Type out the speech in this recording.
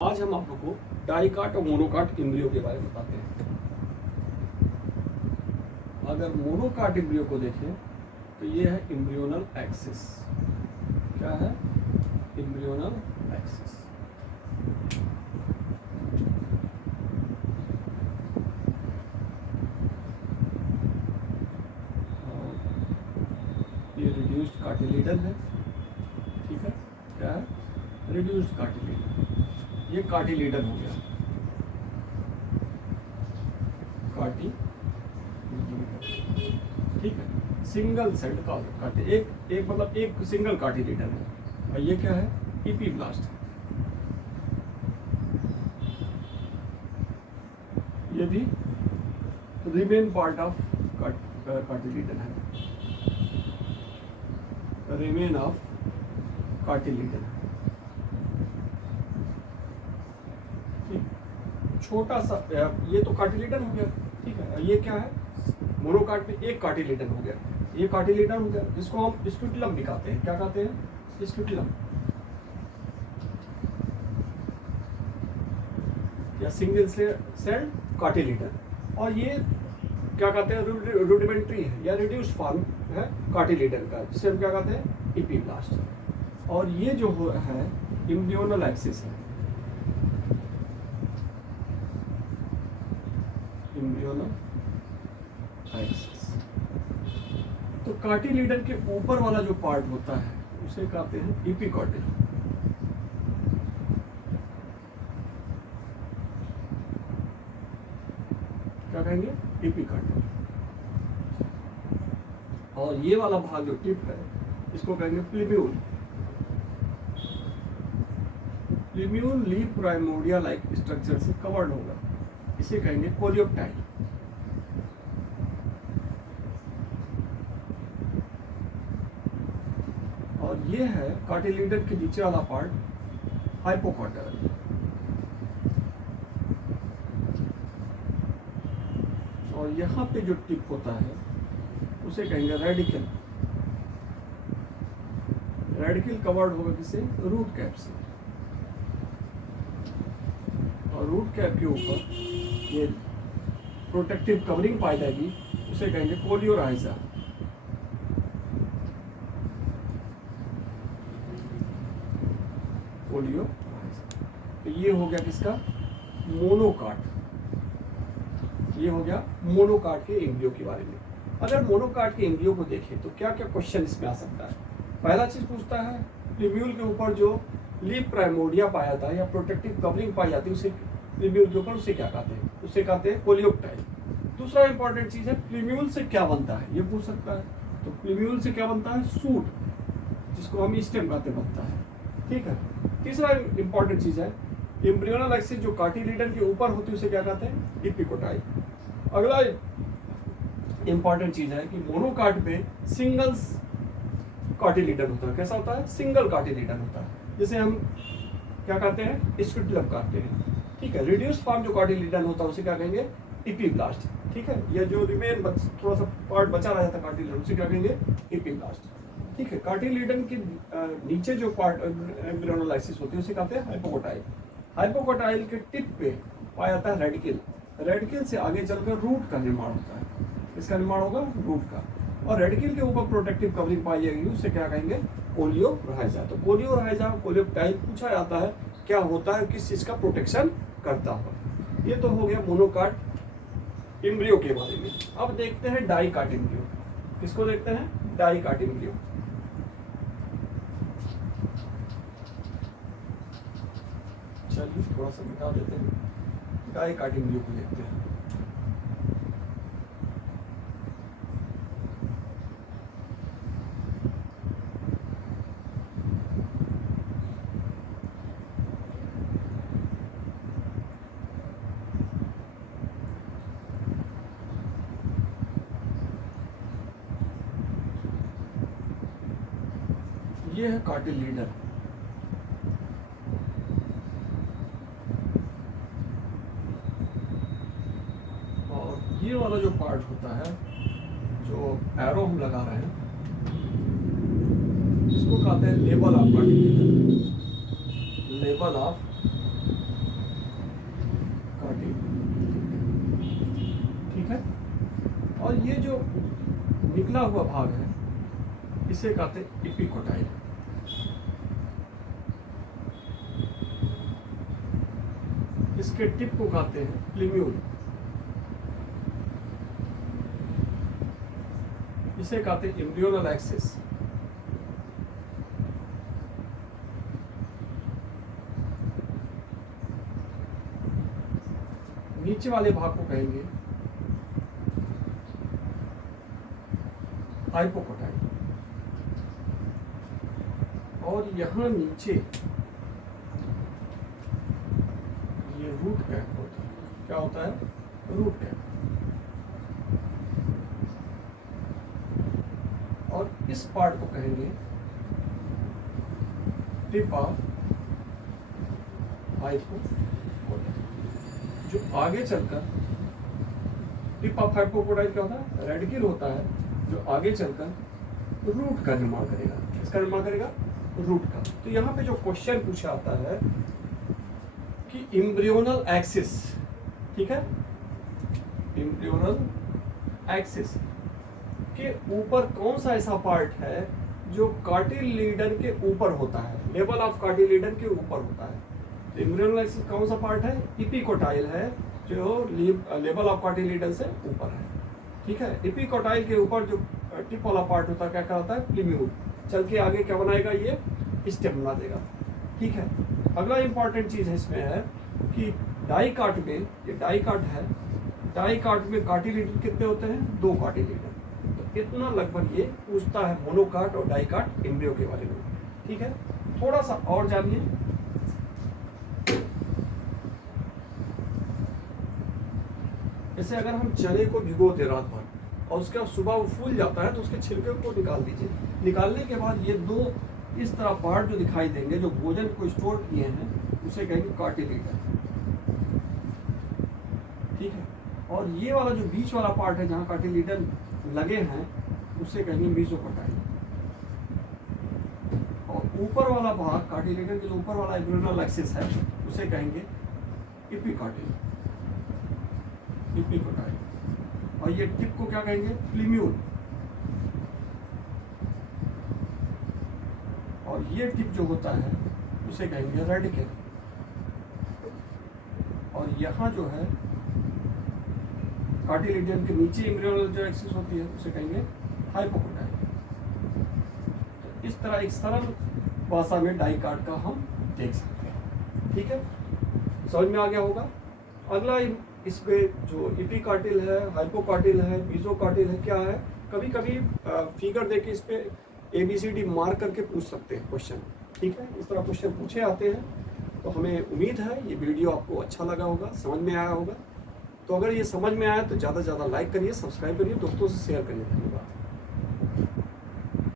आज हम आप लोग को डाइकाट और मोनोकाट एम्ब्रियो के बारे में बताते हैं। अगर मोनोकाट एम्ब्रियो को देखें तो ये है एम्ब्रियोनल एक्सिस। क्या है? Embryonal axis. ये रिड्यूस्ड कार्टिलेडन है। ठीक है, क्या है? रिड्यूस्ड कार्टिलेडन। ये कार्टिलेडन हो गया, ठीक है। सिंगल सेल्ड कार्टि एक मतलब एक सिंगल कार्टिलेडन है। और ये क्या है? इपीब्लास्ट। ये भी रिमेन पार्ट ऑफ कार्टिलेडन है, रिमेन ऑफ कार्टिलेडन। छोटा सा ये तो कार्टिलेडन हो गया, ठीक है। ये क्या है? मोनोकाट में एक कार्टिलेडन हो गया, ये कार्टिलेडन हो गया जिसको हम स्क्यूटुलम भी कहते हैं। क्या कहते हैं? स्क्यूटुलम या सिंगल सेल कार्टिलेडन। और ये क्या कहते हैं? रूडिमेंट्री है या रिड्यूस्ड फॉर्म है कार्टिलेडन का, जिसे हम क्या कहते हैं? इपीब्लास्ट। और ये जो है एम्ब्रियोनल एक्सिस है, एम्ब्रियोनल एक्सिस। तो कार्टिलेडन के ऊपर वाला जो पार्ट होता है उसे कहते हैं एपिकॉर्डिल। क्या कहेंगे? एपिकॉर्डिल। और ये वाला भाग जो टिप है इसको कहेंगे प्लीम्यूल। प्लीम्यूल लीफ प्राइमोर्डिया लाइक स्ट्रक्चर से कवर्ड होगा, इसे कहेंगे कोलियोप्टाइल। और ये है कार्टिलेडन के नीचे वाला पार्ट, हाइपोकॉर्टाइल। और यहाँ पे जो टिप होता है उसे कहेंगे रेडिकल। रेडिकल कवर्ड होगा किसे? रूट कैप से। और रूट कैप के ऊपर ये प्रोटेक्टिव कवरिंग पाई जाएगी, उसे कहेंगे कोलियोराइजा। कोलियोराइजा। तो ये हो गया किसका? मोनोकाट। ये हो गया मोनोकाट के एम्ब्रियो के बारे में। अगर मोनोकाट के एम्ब्रियो को देखें तो क्या क्या क्वेश्चन इसमें आ सकता है? पहला चीज पूछता है प्लीम्यूल के ऊपर जो लीफ प्राइमोर्डिया पाया था या प्रोटेक्टिव कवरिंग पाई जाती है उसे प्लीम्यूल के ऊपर उसे क्या कहते हैं? उसे कहते हैं कोलियोप्टाइल। दूसरा इंपॉर्टेंट चीज है प्लीम्यूल से क्या बनता है, ये पूछ सकता है। तो प्लीम्यूल से क्या बनता है? सूट, जिसको हम स्टेम कहते बनता है, ठीक है। तीसरा इंपॉर्टेंट चीज है एम्ब्रियोनल एक्सिस जो कार्टिलेडन के ऊपर होती है उसे क्या कहते हैं? एपिकोटाइल। अगला इंपॉर्टेंट चीज है कि मोनोकाट में सिंगल कार्टिलेडन होता है। कैसा होता है? सिंगल कार्टिलेडन होता है, जिसे हम क्या कहते हैं? स्क्यूटुलम कहते हैं, ठीक है। रिड्यूस्ड फॉर्म जो कार्टिलेडन होता है उसे क्या कहेंगे? एपिब्लास्ट, ठीक है। ये जो रिमेन थोड़ा सा पार्ट बचा रहा था कार्टिलेडन उसे क्या कहेंगे? एपिब्लास्ट, ठीक है। कार्टिलेडन के नीचे जो पार्ट एम्ब्रियोनल एक्सिस होती है उसे कहते हैं हाइपोकोटाइल। हाइपोकोटाइल के टिप पे पाया जाता है रेडिकल। रेडिकल से आगे चलकर रूट का निर्माण होता है। इसका निर्माण होगा रूट का। और रेडिकल के ऊपर प्रोटेक्टिव कवरिंग पाई जाएगी, उसे क्या कहेंगे? कोलियोराइजा। तो कोलियोराइजा कोलियोप्टाइल पूछा जाता है क्या होता है, किस चीज का प्रोटेक्शन करता है। ये तो हो गया मोनोकाट एम्ब्रियो के बारे में। अब देखते हैं डाइकाट एम्ब्रियो। किसको देखते हैं? Dicot embryo. चलिए थोड़ा सा मिटा देते हैं, डाइकाट एम्ब्रियो को देखते हैं। ये है कार्टिलेडन। और ये वाला जो पार्ट होता है जो एरो हम लगा रहे हैं इसको कहते हैं लेवल ऑफ कार्टिलेडन। लेवल ऑफ और ये जो निकला हुआ भाग है इसे कहते हैं एपिकोटाइल। इसके टिप को कहते हैं प्लीम्यूल। इसे कहते हैं एम्ब्रियोनल एक्सिस। नीचे वाले भाग को कहेंगे हाइपोकोटाइल। और यहां नीचे ये रूट कैप होता है। क्या होता है? Root cap. और इस पार्ट को कहेंगे टिप ऑफ हाइपोकोटाइल। जो आगे चलकर टिप ऑफ हाइपोकोटाइल क्या होता है? रेडिकल होता है जो आगे चलकर रूट का निर्माण करेगा। किसका निर्माण करेगा? रूट का। तो यहाँ पे जो क्वेश्चन पूछा आता है कि एम्ब्रियोनल एक्सिस, ठीक है, एम्ब्रियोनल एक्सिस के ऊपर कौन सा ऐसा पार्ट है जो कार्टिलेडन के ऊपर होता है, लेवल ऑफ कार्टिलेडन के ऊपर होता है। तो एम्ब्रियोनल एक्सिस कौन सा पार्ट है? एपिकोटाइल है जो लेवल ऑफ कार्टिलेडन से ऊपर है, ठीक है। एपिकोटाइल के ऊपर जो टिप वाला पार्ट होता है क्या कहलाता है? प्लीम्यूल। चल के आगे क्या बनाएगा? ये स्टेम बना देगा, ठीक है। अगला इंपॉर्टेंट चीज है इसमें है कि डाइकाट में, ये डाइकाट है, डाइकाट में कार्टिलेडन कितने होते हैं? 2 कार्टिलेडन। तो इतना लगभग ये पूछता है मोनोकाट और डाइकाट एम्ब्रियो के बारे में, ठीक है। थोड़ा सा और जानिए। जैसे अगर हम चने को भिगो दे रात भर और उसके बाद सुबह वो फूल जाता है तो उसके छिलके को निकाल दीजिए। निकालने के बाद ये 2 इस तरह पार्ट जो दिखाई देंगे जो भोजन को स्टोर किए हैं उसे कहेंगे कार्टिलेडन, ठीक है। और ये वाला जो बीच वाला पार्ट है जहाँ कार्टिलेडन लगे हैं उसे कहेंगे मेसोकोटाइल। और ऊपर वाला भाग कार्टिलेडन के जो ऊपर वाला एम्ब्रियोनल एक्सिस है उसे कहेंगे एपिकार्टिल, एपिकोटाइल। और ये टिप को क्या कहेंगे? प्लीम्यूल। और ये टिप जो होता है उसे कहेंगे रेडिकल। और यहाँ जो है कार्टिलेडन के नीचे एम्ब्रियोनल जो एक्सिस होती है उसे कहेंगे हाइपोकोटाइल। तो इस तरह एक सरल भाषा में डाइकाट का हम देख सकते हैं, ठीक है। समझ में आ गया होगा। अगला इसमें जो एपिकार्टिल है, हाइपोकार्टिल है, मेसोकार्टिल है, क्या है, कभी कभी फिगर देके इस पे ABCD मार्क करके पूछ सकते हैं क्वेश्चन, ठीक है। इस तरह क्वेश्चन पूछे आते हैं। तो हमें उम्मीद है ये वीडियो आपको अच्छा लगा होगा, समझ में आया होगा। तो अगर ये समझ में आया तो ज़्यादा से ज़्यादा लाइक करिए, सब्सक्राइब करिए, दोस्तों से शेयर करिए। धन्यवाद।